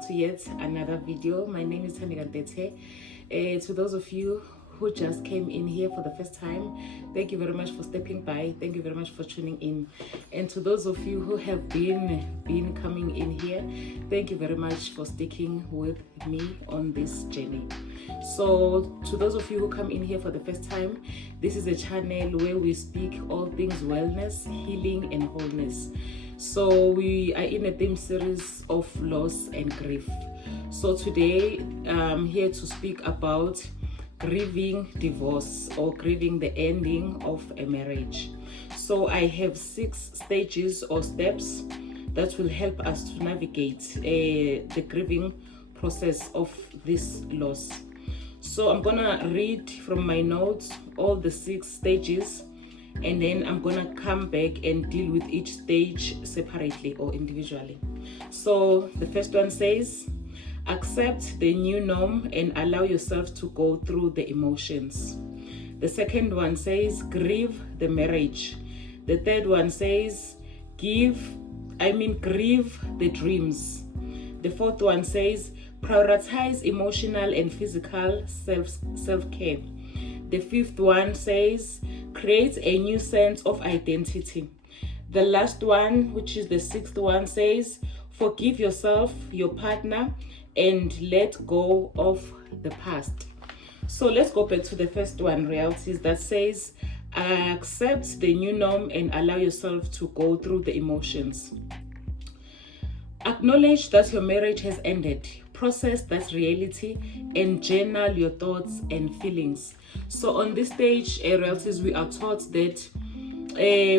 welcome to yet another video. My name is Tanika Dete. To those of you who just came in here for the first time, thank you very much for stepping by. Thank you very much for tuning in. And to those of you who have been coming in here, thank you very much for sticking with me on this journey. So to those of you who come in here for the first time, this is a channel where we speak all things wellness, healing and wholeness. So we are in a theme series of loss and grief. So today I'm here to speak about grieving divorce or grieving the ending of a marriage. So I have 6 stages or steps that will help us to navigate the grieving process of this loss. So I'm gonna read from my notes all the 6 stages, and then I'm gonna come back and deal with each stage separately or individually. So the first one says, accept the new norm and allow yourself to go through the emotions. The second one says, grieve the marriage. The third one says, grieve the dreams. The fourth one says, prioritize emotional and physical self-care. The fifth one says, create a new sense of identity. The last one, which is the 6th one, says, forgive yourself, your partner, and let go of the past. So let's go back to the first one, realities, that says, accept the new norm and allow yourself to go through the emotions. Acknowledge that your marriage has ended. Process that reality and journal your thoughts and feelings. So on this stage, realities, we are taught that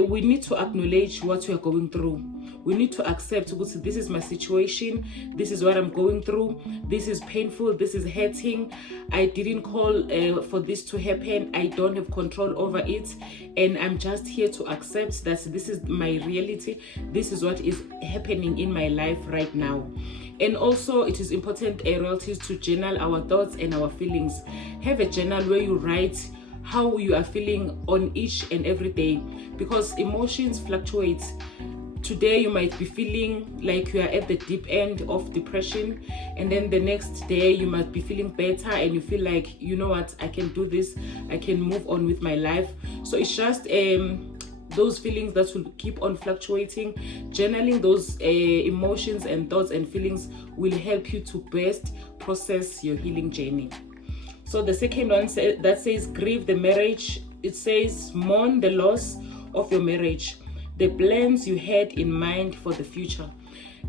we need to acknowledge what we are going through. We need to accept, this is my situation, this is what I'm going through, this is painful, this is hurting, I didn't call for this to happen, I don't have control over it, and I'm just here to accept that this is my reality, this is what is happening in my life right now. And also it is important, realities, to journal our thoughts and our feelings. Have a journal where you write how you are feeling on each and every day, because emotions fluctuate. Today you might be feeling like you are at the deep end of depression, and then the next day you might be feeling better and you feel like, you know what, I can do this, I can move on with my life. So it's just those feelings that will keep on fluctuating. Journaling those emotions and thoughts and feelings will help you to best process your healing journey. So the second one that says grieve the marriage, it says mourn the loss of your marriage, the plans you had in mind for the future.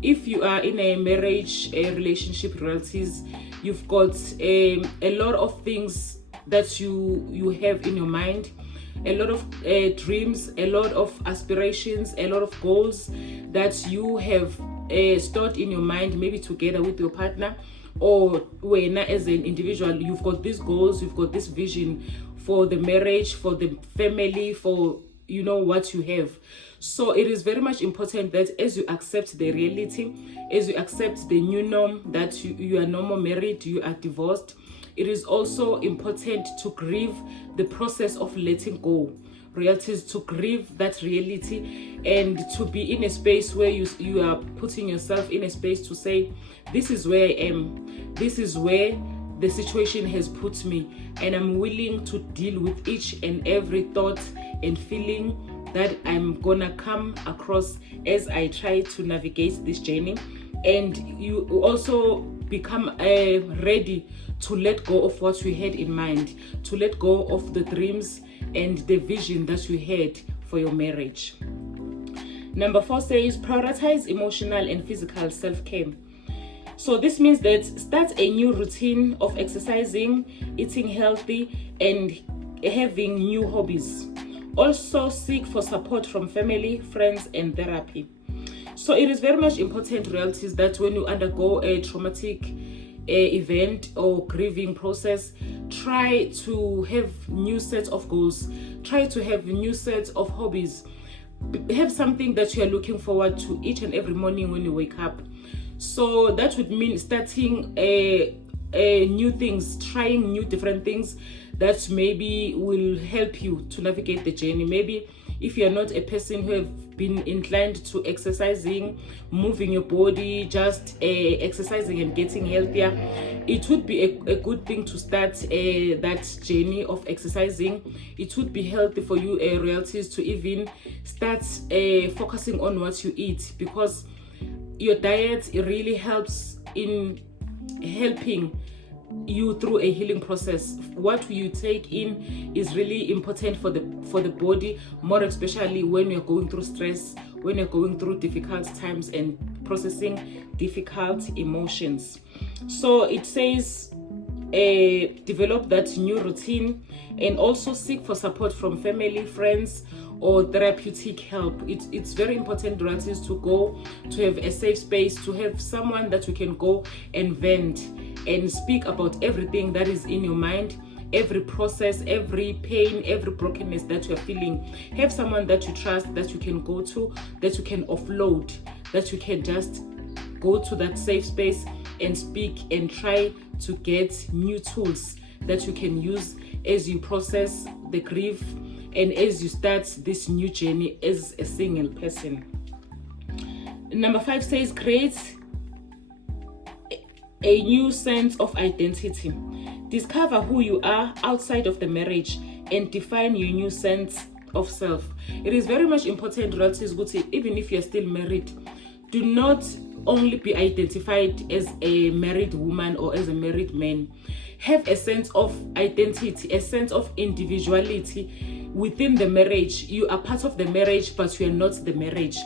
If you are in a marriage, a relationship, relatives, you've got a lot of things that you have in your mind, a lot of dreams, a lot of aspirations, a lot of goals that you have stored in your mind, maybe together with your partner, or when as an individual, you've got these goals, you've got this vision for the marriage, for the family, for what you have. So it is very much important that as you accept the reality, as you accept the new norm that you are no more married, you are divorced, it is also important to grieve the process of letting go. Realities, to grieve that reality and to be in a space where you are putting yourself in a space to say, this is where I am, this is where the situation has put me, and I'm willing to deal with each and every thought and feeling that I'm gonna come across as I try to navigate this journey. And you also become ready to let go of what you had in mind, to let go of the dreams and the vision that you had for your marriage. Number 4 says prioritize emotional and physical self-care. So this means that start a new routine of exercising, eating healthy, and having new hobbies. Also seek for support from family, friends, and therapy. So it is very much important, realities, that when you undergo a traumatic event or grieving process, try to have new sets of goals, try to have new sets of hobbies, have something that you are looking forward to each and every morning when you wake up. So that would mean starting new things, trying new different things that maybe will help you to navigate the journey. Maybe if you're not a person who have been inclined to exercising, moving your body, just exercising and getting healthier, it would be a good thing to start that journey of exercising. It would be healthy for you, royalties, to even start focusing on what you eat, because your diet, it really helps in helping you through a healing process. What you take in is really important for the body, more especially when you're going through stress, when you're going through difficult times and processing difficult emotions. So it says develop that new routine, and also seek for support from family, friends, or therapeutic help. It's very important, relatives, to go to have a safe space, to have someone that you can go and vent and speak about everything that is in your mind, every process, every pain, every brokenness that you're feeling. Have someone that you trust, that you can go to, that you can offload, that you can just go to that safe space and speak and try to get new tools that you can use as you process the grief and as you start this new journey as a single person. Number 5 says create a new sense of identity. Discover who you are outside of the marriage and define your new sense of self. It is very much important, relatives, even if you're still married, do not only be identified as a married woman or as a married man. Have a sense of identity, a sense of individuality within the marriage. You are part of the marriage, but you are not the marriage.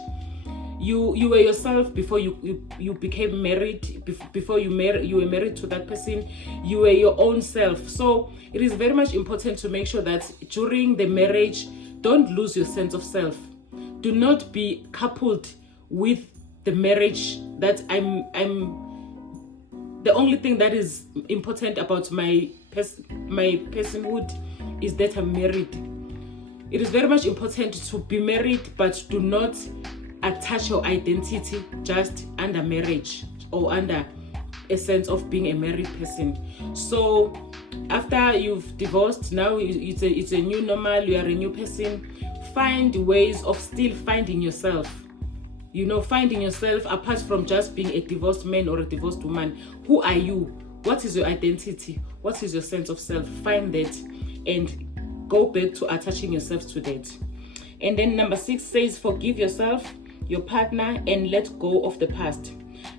You were yourself before you became married. Before you were married to that person. You were your own self. So it is very much important to make sure that during the marriage, don't lose your sense of self. Do not be coupled with the marriage. That I'm the only thing that is important about my personhood is that I'm married. It is very much important to be married, but do not attach your identity just under marriage or under a sense of being a married person. So after you've divorced, now it's a new normal, you are a new person. Find ways of still finding yourself. Finding yourself apart from just being a divorced man or a divorced woman. Who are you? What is your identity? What is your sense of self? Find that and go back to attaching yourself to that. And then number 6 says forgive yourself, your partner, and let go of the past.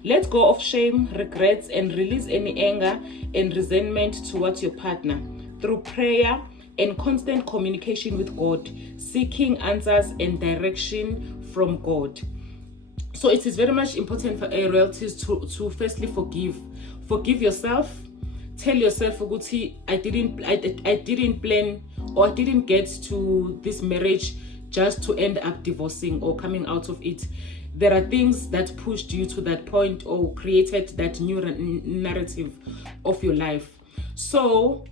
Let go of shame, regrets, and release any anger and resentment towards your partner through prayer and constant communication with God, seeking answers and direction from God. So it is very much important for royalties to firstly forgive yourself. Tell yourself, I didn't plan, or I didn't get to this marriage just to end up divorcing or coming out of it. There are things that pushed you to that point or created that new narrative of your life. So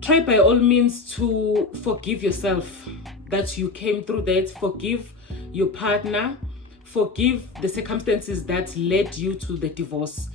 try by all means to forgive yourself that you came through that. Forgive your partner. Forgive the circumstances that led you to the divorce,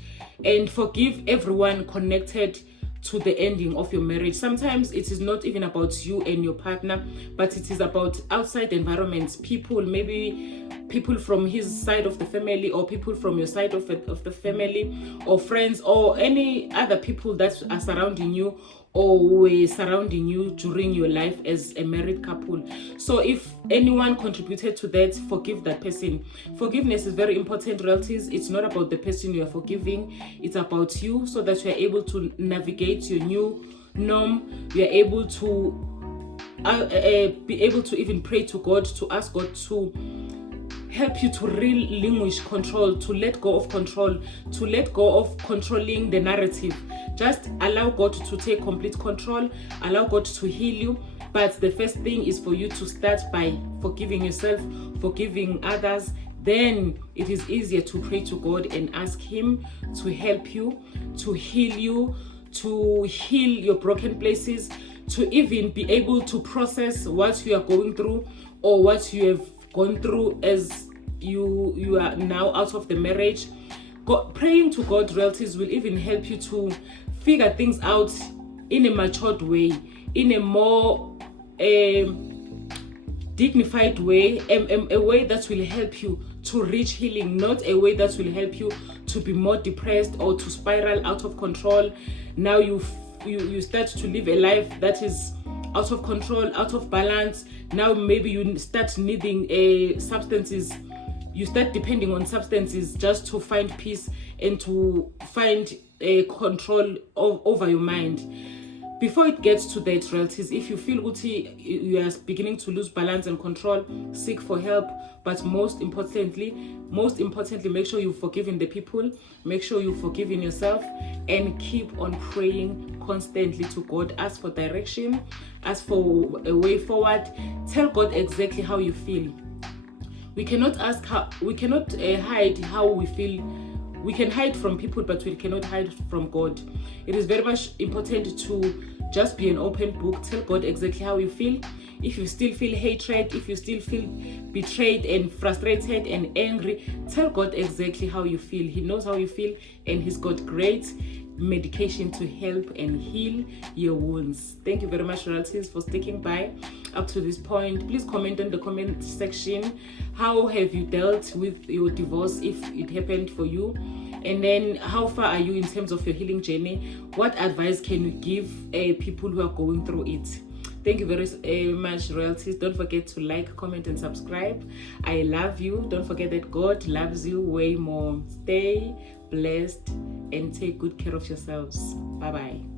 and forgive everyone connected to the ending of your marriage. Sometimes it is not even about you and your partner, but it is about outside environments, people, maybe people from his side of the family, or people from your side of the family, or friends, or any other people that are surrounding you or were surrounding you during your life as a married couple. So if anyone contributed to that, forgive that person. Forgiveness is very important, relatives. It's not about the person you are forgiving, it's about you, so that you are able to navigate your new norm. You are able to be able to even pray to God, to ask God to help you to relinquish control, to let go of control, to let go of controlling the narrative. Just allow God to take complete control, allow God to heal you. But the first thing is for you to start by forgiving yourself, forgiving others. Then it is easier to pray to God and ask Him to help you, to heal you, to heal your broken places, to even be able to process what you are going through or what you have gone through as you are now out of the marriage. Praying to God, relatives, will even help you to figure things out in a matured way, in a more dignified way, a way that will help you to reach healing, not a way that will help you to be more depressed or to spiral out of control. Now you start to live a life that is out of control, out of balance. Now maybe you start needing substances. You start depending on substances just to find peace and to find control over your mind. Before it gets to that, royalties, if you feel uti you are beginning to lose balance and control, seek for help. But most importantly, make sure you've forgiven the people, make sure you've forgiven yourself, and keep on praying constantly to God. Ask for direction, ask for a way forward. Tell God exactly how you feel. We cannot hide how we feel. We can hide from people, but we cannot hide from God. It is very much important to just be an open book. Tell God exactly how you feel. If you still feel hatred, if you still feel betrayed and frustrated and angry, tell God exactly how you feel. He knows how you feel, and He's got great medication to help and heal your wounds. Thank you very much, royalties, for sticking by up to this point. Please comment in the comment section, how have you dealt with your divorce if it happened for you, and then how far are you in terms of your healing journey? What advice can you give people who are going through it? Thank you very much, royalties. Don't forget to like, comment, and subscribe. I love you. Don't forget that God loves you way more. Stay blessed and take good care of yourselves. Bye bye.